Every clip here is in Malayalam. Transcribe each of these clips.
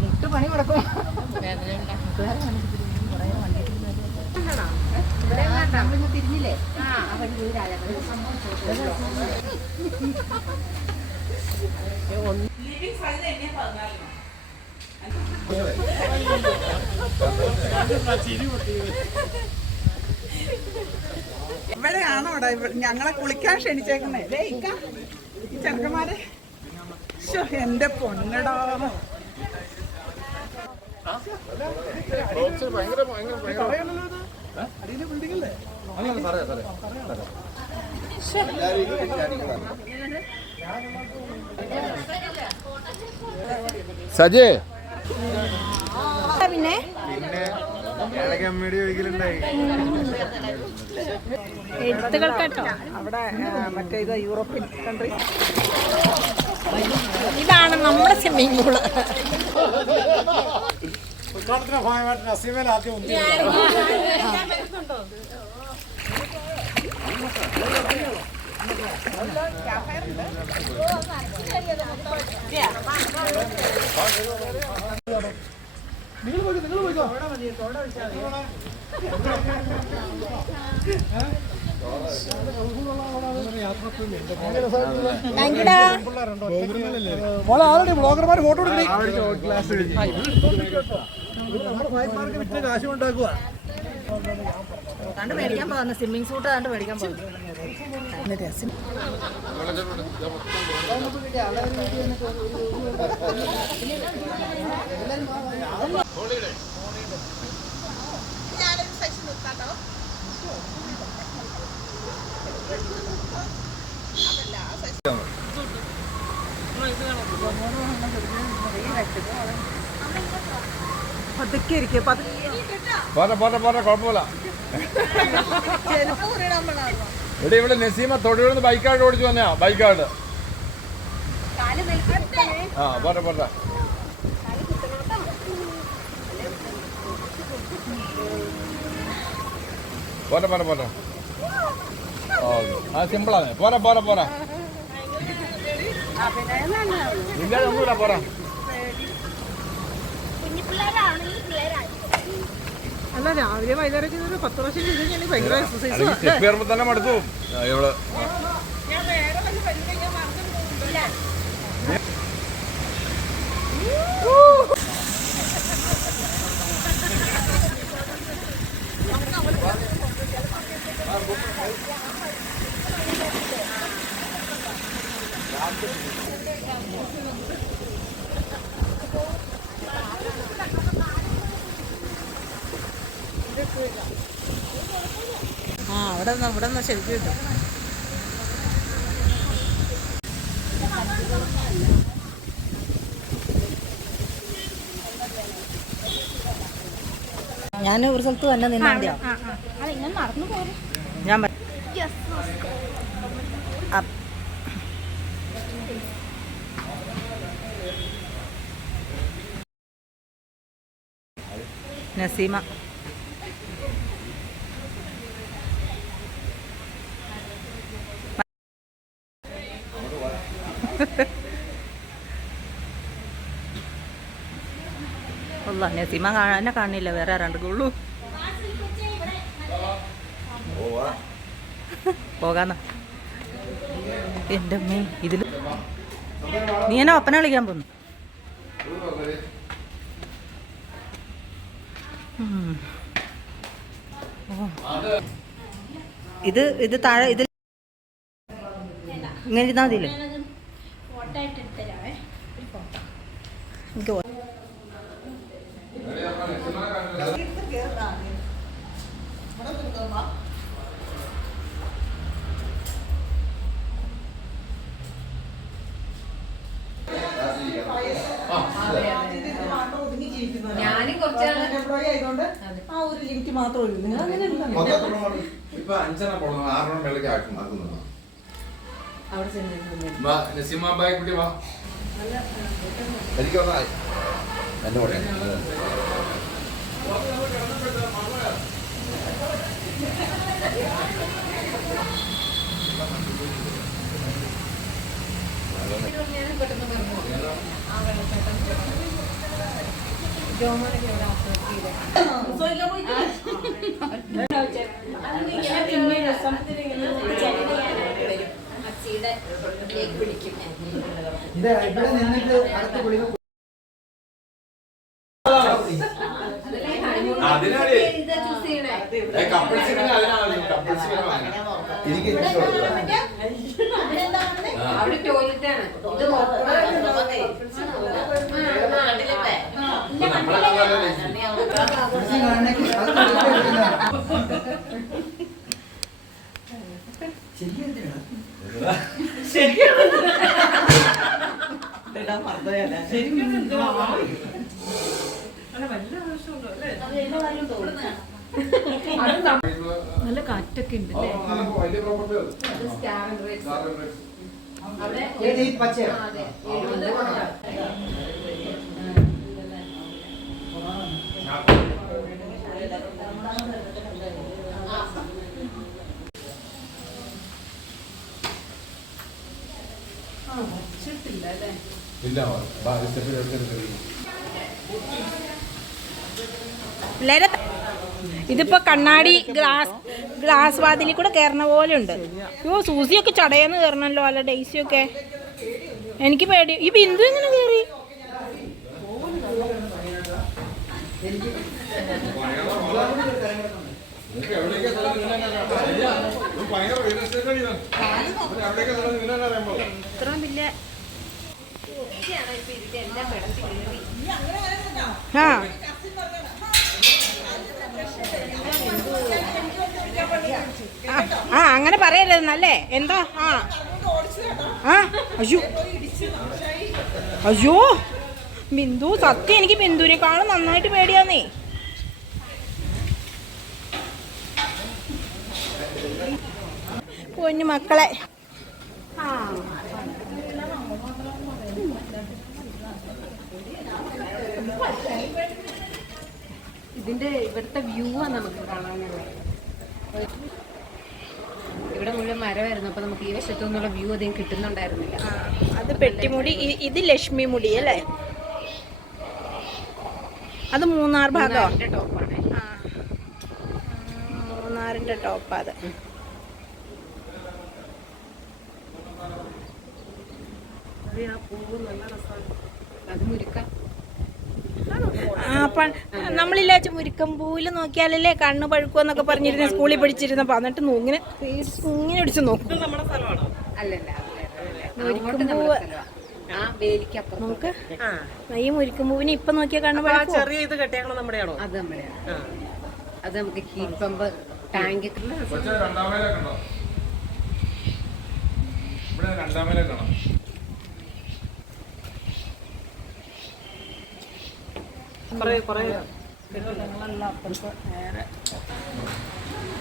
മുട്ട് പണി കൊടുക്കും. തിരിഞ്ഞില്ലേ? ഇവിടെയാണോ ഞങ്ങളെ കുളിക്കാൻ ക്ഷണിച്ചേക്കുന്നേ? ഈ ചെറുക്കന്മാരെ എന്റെ പൊന്നടാ. സജേ പിന്നെ അവിടെ മറ്റേ ഇത് യൂറോപ്യൻ കൺട്രി. ഇതാണ് നമ്മുടെ സ്വിമ്മിംഗ് പൂള്. ബ്ലോഗർമാർ ഫോട്ടോ കാശുണ്ടാക്കുക. കണ്ട് മേടിക്കാൻ പോകുന്നു. സ്വിമ്മിംഗ് സൂട്ട് കണ്ട് മേടിക്കാൻ പോകുന്നു. രസം. പതുക്കെ ഇരിക്കും. കുഴപ്പമില്ല. ഇവിടെ നസീമ തൊഴിലൊന്ന് ബൈക്കായിട്ട് ഓടിച്ചു വന്നെയാ. ബൈക്കായിട്ട് പോട്ടെ പോട്ടെ. പോട്ടെ പോട്ടെ പോട്ടെ. ആ സിമ്പിളാണ്. പോരാ പോരാ പോരാ. ഇല്ലാതെ ഒന്നുമില്ല. പോരാ. അല്ല, രാവിലെ വൈകുന്നേരം 10 പ്രാവശ്യം ചെയ്ത് ഭയങ്കര എക്സസൈസ് തന്നെ മടുത്തു ഇവിടെ. ഇവിടെ നിന്ന് ശരിക്കും കിട്ടും. ഞാൻ ഒരു സ്ഥലത്ത് തന്നെ നിന്നാ മതിയാ. ഞാൻ നസീമ നസീമ എന്നെ കാണില്ല. വേറെ ആരാണ്ടുള്ളൂ. പോകാന്ന എൻ്റെ അമ്മേ. ഇതിൽ നീ എന്നെ ഒപ്പന കളിക്കാൻ പോന്നു. ഇത് താഴെ ഇത് ഇങ്ങനെ ഇരുന്നാ മതിയില്ലേ? എനിക്ക് ഞാനും കുറച്ച് ആയതുകൊണ്ട് ആ ഒരു ലിമിറ്റ് മാത്രമേ ഉള്ളൂ. നിങ്ങൾ അങ്ങനെ ഇപ്പൊ 5 6 വെള്ളക്ക് ആക്കുന്നത്. നസീമ ബായ് കുട്ടി വാ. എനിക്ക് വന്നാ എന്റെ കൂടെ ഇവിടെ നിന്നിട്ട് അടുത്ത് കുളിക അവിടെ ടോയ്ലറ്റാണ് നല്ല കാറ്റൊക്കെ ഉണ്ട് പച്ചയോ പിള്ളേരെ ഇതിപ്പോ കണ്ണാടി ഗ്ലാസ് വാതിലിൽ കൂടെ കയറുന്ന പോലെ ഉണ്ട്. അയ്യോ സൂസിയൊക്കെ ചടയെന്ന് കയറണല്ലോ, അല്ല ഡെയ്സിയൊക്കെ. എനിക്ക് പേടി. ഈ ബിന്ദു എങ്ങനെ കയറി? ഇത്ര വലിയ ആ അങ്ങനെ പറയല്ലേ നല്ലേ. എന്താ? ആ അയ്യോ അയ്യോ ബിന്ദു, സത്യം എനിക്ക് ബിന്ദുവിനെക്കാളും നന്നായിട്ട് പേടിയാന്നേ. പൊന്നു മക്കളെ, ഇതിന്റെ ഇവിടുത്തെ വ്യൂ ആണ് നമുക്ക് കാണാനുള്ളത്. ഇവിടെ മുഴുവൻ മരമായിരുന്നു, അപ്പൊ നമുക്ക് ഈ വശത്തു നിന്നുള്ള വ്യൂ അധികം കിട്ടുന്നുണ്ടായിരുന്നില്ല. അത് പെട്ടിമുടി, ഇത് ലക്ഷ്മി മുടി അല്ലേ? അത് മൂന്നാർ ഭാഗം, ടോപ്പാണ്. മൂന്നാറിന്റെ ടോപ്പ്. അത് അത് മുരുക്ക. നമ്മളില്ല മുരിക്കം പൂവില് നോക്കിയാലല്ലേ കണ്ണ് പഴുക്കുമെന്നൊക്കെ പറഞ്ഞിരുന്ന സ്കൂളിൽ പഠിച്ചിരുന്നപ്പോ. എന്നിട്ട് ഇങ്ങനെ ഇങ്ങനെ പിടിച്ച് നോക്കും. അല്ലല്ല, മുരിക്കം പൂവ് നോക്ക്. ഈ മുരിക്കം പൂവിന് ഇപ്പൊ നോക്കിയാ കണ്ണ് പഴുക്കും. അത് നമ്മുടെയാണ്. അത് നമുക്ക് ഹീറ്റ് പമ്പ് ടാങ്ക്.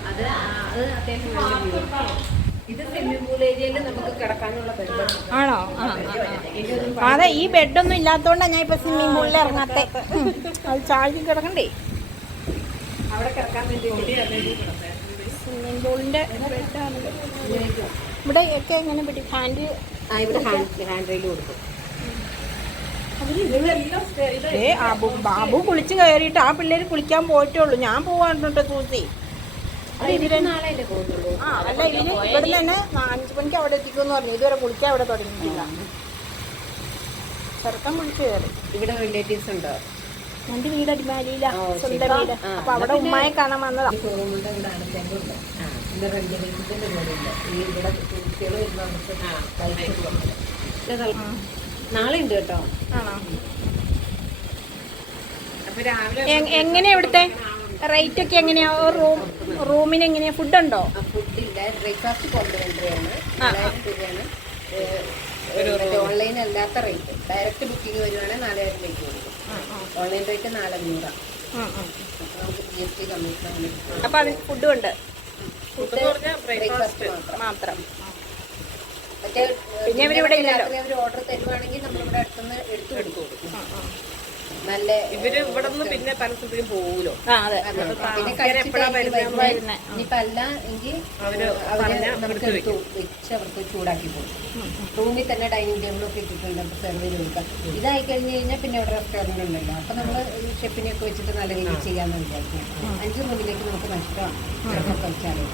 അത് അത്യാവശ്യം നല്ല വ്യൂ. ഇത് സ്വിമ്മിംഗ് പൂൾ ഏരിയയിൽ നമുക്ക് കിടക്കാനുള്ള ബെഡ് ആണോ? അതെ, ഈ ബെഡൊന്നും ഇല്ലാത്തോണ്ടാ ഞാൻ ഇപ്പൊ സ്വിമ്മിംഗ് പൂളിൽ ഇറങ്ങാത്തെ. അത് ചാഴി കിടക്കണ്ടേ അവിടെ കിടക്കാൻ വേണ്ടി. സ്വിമ്മിംഗ് പൂളിന്റെ ബെഡാണ് ഇവിടെ ഒക്കെ. എങ്ങനെ പറ്റി ഹാൻഡ്? ഇവിടെ ഹാൻഡ് റെയിൽ കൊടുക്കും. ബാബു കുളിച്ച് കയറിയിട്ട് ആ പിള്ളേര് കുളിക്കാൻ പോയിട്ടുള്ളൂ. ഞാൻ പോവാണ്ടോ സൂസി. നാളെ പോകുന്നുള്ളൂ. അല്ല, ഇതിന് ഇവിടെ തന്നെ 5 മണിക്ക് അവിടെ എത്തിക്കുമെന്ന് പറഞ്ഞു. ഇതുവരെ കുളിക്കാൻ അവിടെ തുടങ്ങിയിട്ടില്ല. ചെറുക്കൻ കുളിച്ച് കയറി. ഇവിടെ റിലേറ്റീവ്സ് ഉണ്ടോ? എന്റെ വീട് അടിമാലിയില്ല, സ്വന്തം വീട്. അപ്പൊ അവിടെ ഉമ്മയെ കാണാൻ വന്നതാ. ഷോറൂമിന്റെ ഇവിടെ അടുത്തുണ്ട്. ഇവിടെ റെന്റലിന്റെ പോലെയുണ്ട്. ഈ ഇവിടെ കുട്ടികൾ വരുന്ന നാളെ ഉണ്ട് കേട്ടോ. ആണോ? അപ്പൊ രാവിലെ എങ്ങനെയാ ഇവിടുത്തെ റേറ്റ് ഒക്കെ എങ്ങനെയാ? റൂമിന് എങ്ങനെയാ? ഫുഡ് ഉണ്ടോ? ഫുഡില്ല, ബ്രേക്ക്ഫാസ്റ്റ് കോംപ്ലിമെന്ററി ആണ്. 4000 രൂപയാണ് ഓൺലൈൻ അല്ലാത്ത റേറ്റ്. ഡയറക്റ്റ് ബുക്കിംഗ് വരുവാണെങ്കിൽ 4000 രൂപയ്ക്ക് കൊടുക്കും. Online rate 4500. നമുക്ക് GST കമ്മീഷൻ. അപ്പൊ അതിന് ഫുഡും ഉണ്ട്? ബ്രേക്ക്ഫാസ്റ്റ് മാത്രം. മറ്റേ പിന്നെ ഇവരിവിടെ ഇല്ലല്ലോ. അവർ ഓർഡർ തരുവാണെങ്കിൽ നമ്മളിവിടെ അടുത്തുനിന്ന് എടുത്തു കൊടുക്കും. നല്ല ഇവര് ഇവിടെ നിന്ന് പിന്നെ പല സ്ഥലത്തേക്കും പോകൂലോ. ആ അതെ. പിന്നെ ഇനിയിപ്പോ അല്ല എങ്കിൽ അവര് നമുക്ക് വെച്ച് അവർക്ക് ചൂടാക്കി പോകും. റൂമിൽ തന്നെ ഡൈനിങ് ടേബിളൊക്കെ ഇട്ടിട്ടുണ്ട്, നമുക്ക് സെർവ് ചെയ്ത് കൊടുക്കാം. ഇതായി കഴിഞ്ഞ് കഴിഞ്ഞാൽ പിന്നെ അവിടെ റെസ്റ്റോറൻറ്റ് ഉണ്ടല്ലോ, അപ്പൊ നമ്മള് ഷെഫിനെയൊക്കെ വെച്ചിട്ട് നല്ല രീതിയിൽ ചെയ്യാന്ന് വിചാരിക്കും. 5 റൂമിലേക്ക് നമുക്ക് നഷ്ടമാണ് ചിലപ്പോൾ കഴിച്ചാലും.